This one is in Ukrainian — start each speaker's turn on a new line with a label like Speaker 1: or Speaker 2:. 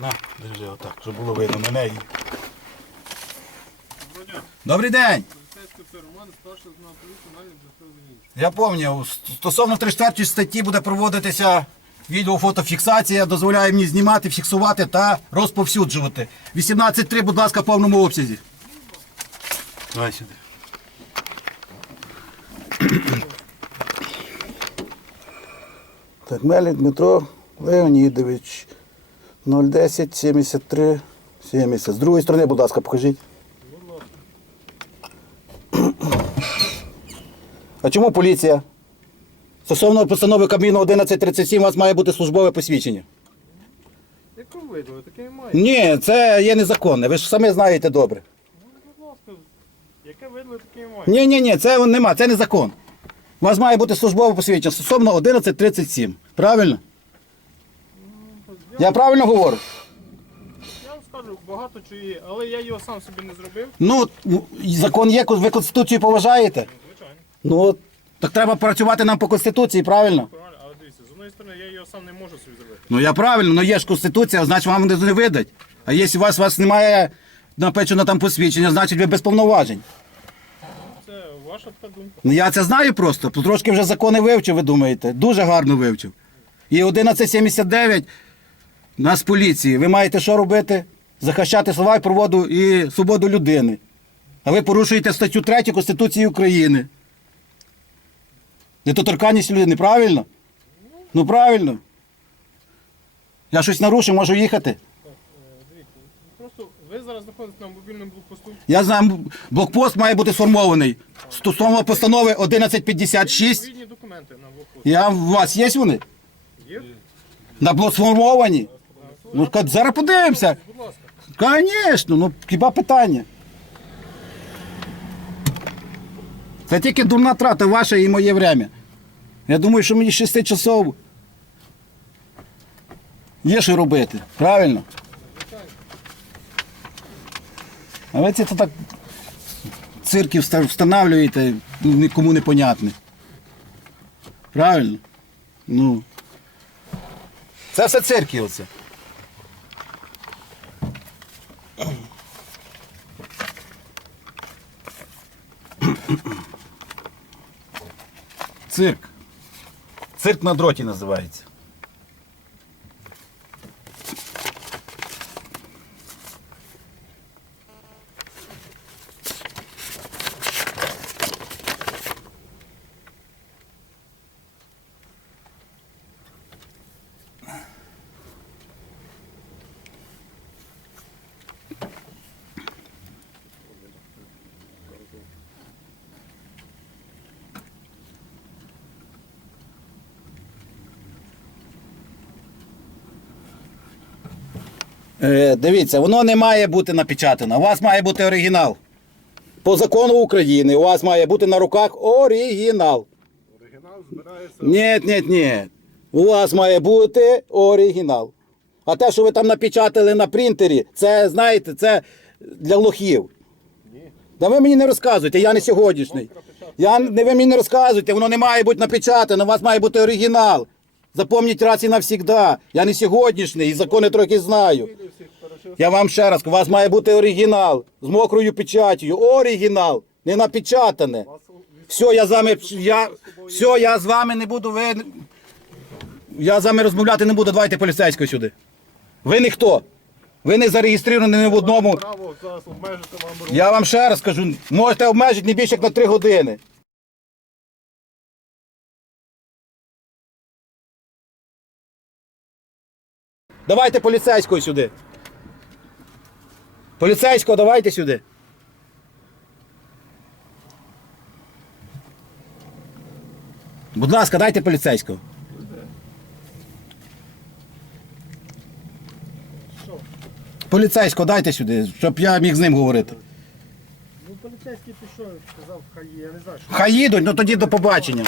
Speaker 1: На, держи отак, щоб було видно мене. Добрий день! Я пам'ятаю, стосовно 34 статті буде проводитися відеофотофіксація, дозволяє мені знімати, фіксувати та розповсюджувати. 18.3, будь ласка, в повному обсязі. Давай сюди. Так, Мелік Дмитро Леонідович 010 73 70. З другої сторони, будь ласка, покажіть. А чому поліція? Стосовно постанови Кабміну 1137 у вас має бути службове посвідчення.
Speaker 2: Яку видали, таке і має.
Speaker 1: Ні, це є незаконне, ви ж самі знаєте добре.
Speaker 2: Будь ласка, яке видали, таке і має.
Speaker 1: Ні, ні, ні, це нема, це не закон. У вас має бути службове посвідчення стосовно 1137. Правильно? Я правильно говорю?
Speaker 2: Я вам скажу, багато чого є, але я його сам собі не зробив.
Speaker 1: Ну, закон є, ви Конституцію поважаєте?
Speaker 2: Звичайно.
Speaker 1: Ну, от, так треба працювати нам по Конституції, правильно?
Speaker 2: Правильно, але дивіться, з одної сторони я його сам не можу собі зробити.
Speaker 1: Ну я правильно, ну є ж Конституція, значить вам не видать. А якщо у вас, у вас немає напечено там посвідчення, значить ви без повноважень.
Speaker 2: Це ваша така думка.
Speaker 1: Ну я це знаю просто, трошки вже закони вивчив, ви думаєте. Дуже гарно вивчив. І 1179 нас поліції. Ви маєте що робити? Захищати слова і проводу і свободу людини. А ви порушуєте статтю 3 Конституції України. Недоторканність людини, правильно? Ну правильно. Я щось нарушив, можу їхати.
Speaker 2: Просто ви зараз знаходитесь на мобільному блокпосту.
Speaker 1: Я знаю, блокпост має бути сформований. Стосовно постанови 1156.
Speaker 2: Відповідні документи на блокпост.
Speaker 1: Я, у вас є вони?
Speaker 2: Є?
Speaker 1: На блок сформовані? Ну, ка- зараз подивимося. Звісно, ну хіба питання. Це тільки дурна трата ваше і моє время. Я думаю, що мені 6 часов є що робити. Правильно? А ви це так цирки вста- встановлюєте, нікому не понятне. Правильно? Ну. Це все цирки оце. Цирк. Цирк на дроті називається. Е, дивіться, воно не має бути напечатано. У вас має бути оригінал. По закону України у вас має бути на руках оригінал.
Speaker 2: Оригінал збирається.
Speaker 1: Ні, ні, ні. У вас має бути оригінал. А те, що ви там напечатали на принтері, це, знаєте, це для лохів.
Speaker 2: Ні.
Speaker 1: Да ви мені не розказуйте, я не сьогоднішній. Я, не, ви мені не розказуйте, воно не має бути напечатано, у вас має бути оригінал. Запомніть раз і навсігда. Я не сьогоднішній і закони трохи знаю. Я вам ще раз, у вас має бути оригінал з мокрою печаттю. Оригінал, не напечатане. Все, я з вами, я, все, я з вами не буду, ви, я з вами розмовляти не буду, давайте поліцейського сюди. Ви ніхто. Ви не зареєстровані ні в одному. Я вам ще раз кажу, можете обмежити не більше як на 3 години. Давайте поліцейського сюди. Поліцейського давайте сюди. Будь ласка, дайте поліцейського. Поліцейського дайте сюди, щоб я міг з ним говорити.
Speaker 2: Ну, поліцейський пішов, сказав, хай є, я не знаю, що.
Speaker 1: Хай їдуть, ну тоді до побачення.